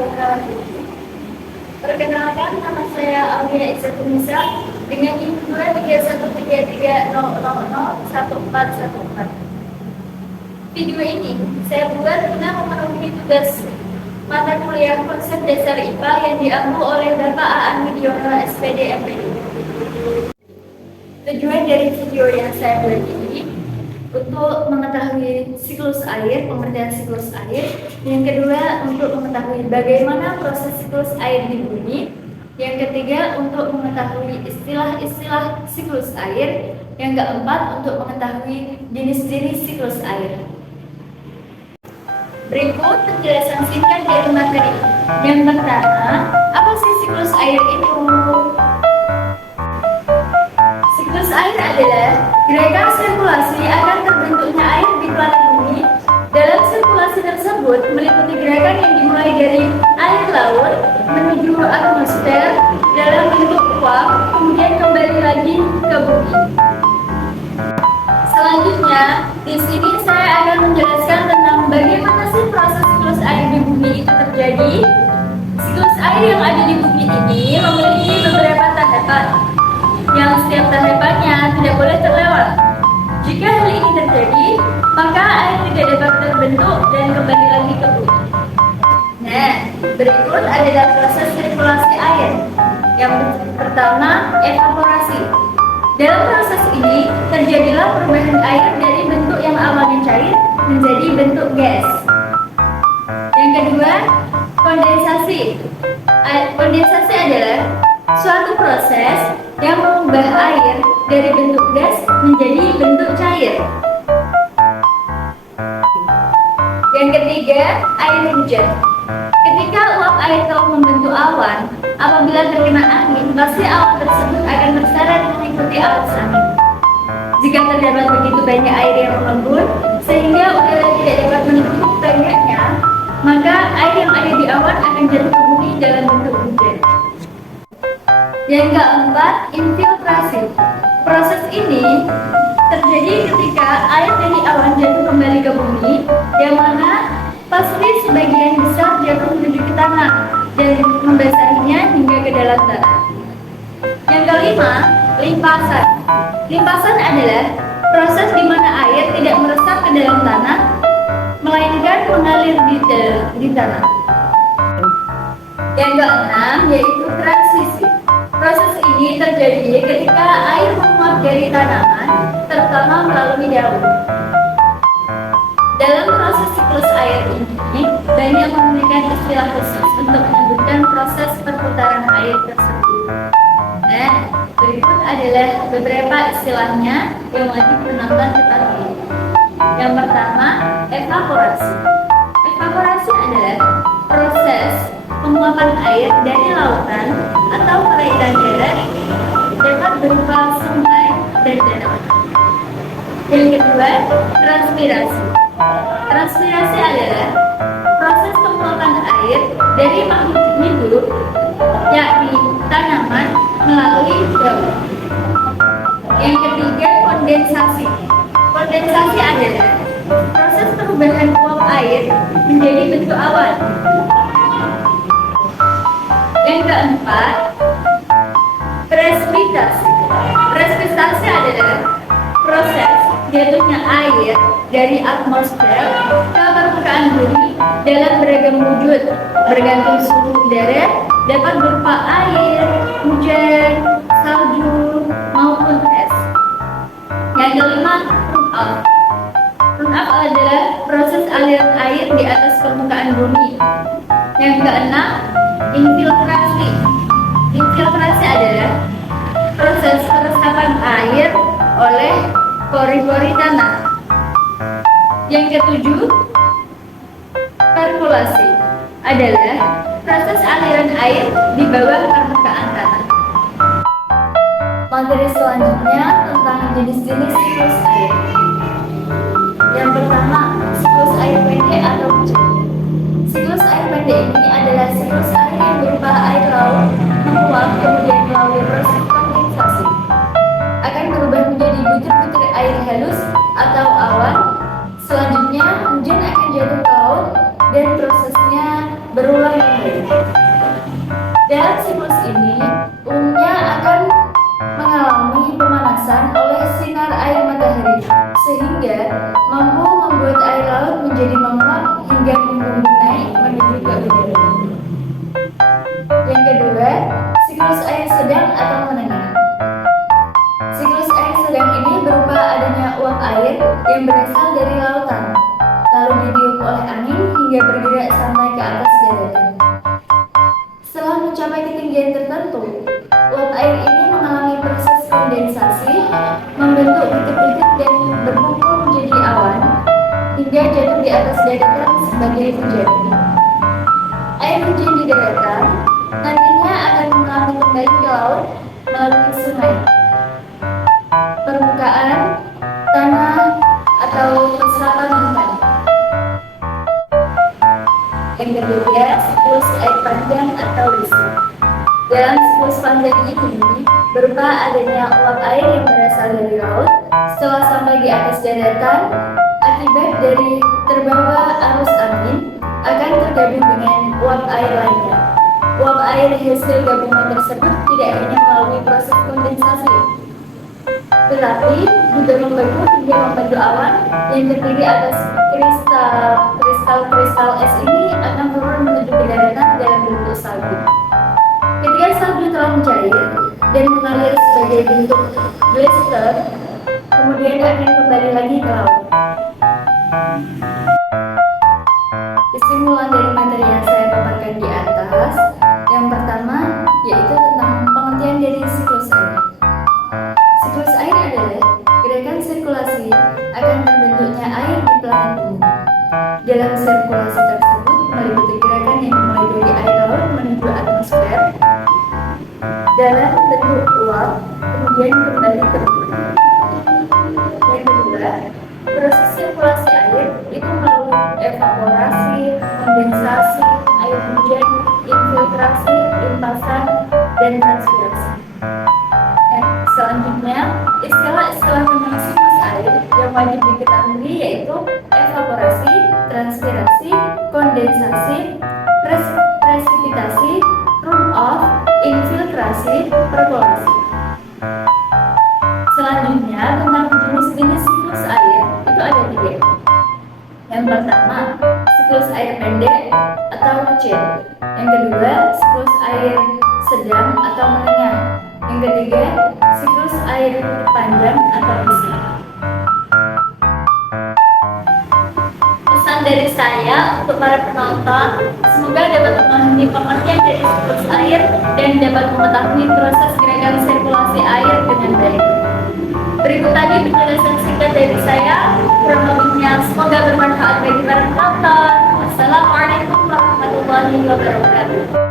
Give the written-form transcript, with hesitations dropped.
wabarakatuh. Perkenalkan, nama saya Aulia Izzatun-Nisa dengan NIM 23133001414. Video ini saya buat guna memenuhi tugas mata kuliah konsep dasar IPA yang diambil oleh Bapak Aan Widiono SPD MPD. Tujuan dari video yang saya buat ini untuk mengetahui siklus air, pengertian siklus air. Yang kedua, untuk mengetahui bagaimana proses siklus air di bumi. Yang ketiga, untuk mengetahui istilah-istilah siklus air. Yang keempat, untuk mengetahui jenis-jenis siklus air. Berikut penjelasan singkat dari materi. Yang pertama, apa sih siklus air itu? Siklus air adalah gerakan sirkulasi akan terbentuknya air di planet bumi. Dalam sirkulasi tersebut meliputi gerakan yang dimulai dari air laut menuju atmosfer dalam bentuk uap, kemudian kembali lagi ke bumi. Selanjutnya, di sini saya akan menjelaskan tentang bagaimana sih proses siklus air di bumi itu terjadi. Siklus air yang ada di bumi ini memiliki beberapa tahapan, yang setiap tahapannya tidak boleh terlewat. Jika hal ini terjadi, maka air tidak dapat terbentuk dan kembali lagi ke bumi. Nah, berikut adalah proses sirkulasi air. Yang pertama, evaporasi. Dalam proses ini, terjadilah perubahan air dari bentuk yang awalnya cair menjadi bentuk gas. Yang kedua, kondensasi. Kondensasi adalah suatu proses yang mengubah air dari bentuk gas menjadi bentuk cair. Yang ketiga, air hujan. Ketika uap air telah membentuk awan, apabila terkena angin, pasti awan tersebut akan berseret mengikuti arus angin. Jika terdapat begitu banyak air yang mengembun, sehingga udara tidak dapat menutup banyaknya, maka air yang ada di awan akan jatuh ke bumi dalam bentuk hujan. Yang keempat, infiltrasi. Proses ini terjadi ketika air dari awan jatuh kembali ke bumi, yang mana pasti sebagian besar jatuh menuju ke tanah dan membasahinya hingga ke dalam tanah. Yang kelima, limpasan. Limpasan adalah proses di mana air tidak meresap ke dalam tanah, melainkan mengalir di tanah. Yang keenam, yaitu transisi. Proses ini terjadi ketika air menguap dari tanaman, terutama melalui daun. Dalam proses siklus air ini, banyak memberikan istilah khusus untuk menyebutkan proses perputaran air tersebut. Nah, berikut adalah beberapa istilahnya yang wajib penonton ketahui. Yang pertama, evaporasi. Evaporasi adalah proses penguapan air dari lautan atau perairan darat, dapat berupa sungai dan danau. Yang kedua, transpirasi. Transpirasi adalah proses penguapan air dari makhluk hidup, yakni tanaman, melalui daun. Yang ketiga, kondensasi. Kondensasi adalah proses perubahan uap air menjadi bentuk awan. Yang keempat, presipitasi. Presipitasi adalah proses jatuhnya air dari atmosfer ke permukaan bumi dalam beragam wujud, bergantung suhu udara, dapat berupa air, hujan, salju, maupun es. Yang kelima, runoff. Runoff adalah proses aliran air di atas permukaan bumi. Yang keenam, infiltrasi. Infiltrasi adalah proses peresapan air oleh pori-pori tanah. Yang ketujuh, perkulasi adalah proses aliran air di bawah permukaan tanah. Materi selanjutnya tentang jenis-jenis siklus air. Yang pertama, siklus air pendek atau hujan. Siklus air pendek ini adalah siklus air yang berupa air laut menguap kemudian melalui proses kondensasi akan berubah menjadi butir-butir air halus atau awan. Selanjutnya, hujan akan jatuh ke laut dan prosesnya berulang kembali. Dalam siklus ini, umumnya akan mengalami pemanasan oleh sinar air matahari, sehingga mampu membuat air laut menjadi menguap hingga membumbung naik menuju ke udara. Yang kedua, siklus air sedang atau menengah. Siklus air sedang ini berupa adanya uap air yang berasal dari lautan, lalu ditiup oleh angin hingga bergerak sampai ke atas daratan. Setelah mencapai ketinggian tertentu, uap air ini mengalami proses kondensasi, membentuk bukit-bukit dan berkumpul menjadi awan, hingga jatuh di atas daratan sebagai hujan. Air hujan di daratan nantinya akan mengalir kembali ke laut melalui sungai, permukaan, tanah, atau persawahan hutan. Yang ketiga, siklus air panjang atau lisu. Dalam siklus panjang ini berupa adanya uap air yang berasal dari laut setelah sampai di atas daratan akibat dari terbawa arus angin akan tergabung dengan uap air lainnya. Uap air hasil gabungan tersebut tidak hanya melalui proses kondensasi, tetapi juga membentuk hingga membentuk awan yang terdiri atas kristal es ini akan turun menuju ke daratan dalam bentuk salju. Ketika salju telah mencair dan mengalir sebagai bentuk glacier, kemudian akan kembali lagi ke laut. Kesimpulan dari materi yang saya paparkan di atas, yang pertama yaitu tentang pengertian dari siklus air. Siklus air adalah gerakan sirkulasi akan terbentuknya air di planet bumi. Dalam sirkulasi tersebut meliputi gerakan yang dimulai dari air laut menuju atmosfer dalam bentuk uap, kemudian kembali ke bumi. Yang kedua, proses sirkulasi air itu melalui evaporasi, kondensasi, air hujan, infiltrasi, limpasan, dan transpirasi. Selanjutnya, istilah-istilah tentang siklus air yang wajib diketahui yaitu evaporasi, transpirasi, kondensasi, presipitasi, runoff, infiltrasi, perkolasi. Selanjutnya, tentang jenis-jenis siklus air itu ada 3. Yang pertama, siklus air pendek atau kecil. Yang kedua, siklus air sedang atau menengah. Yang ketiga, siklus air panjang atau besar. Pesan dari saya untuk para penonton, semoga dapat memahami pengertian dari siklus air dan dapat mengetahui proses gerakan sirkulasi air dengan baik. Berikut tadi penjelasan singkat dari saya, kurang lebihnya semoga bermanfaat bagi para penonton. Wassalamualaikum warahmatullahi wabarakatuh.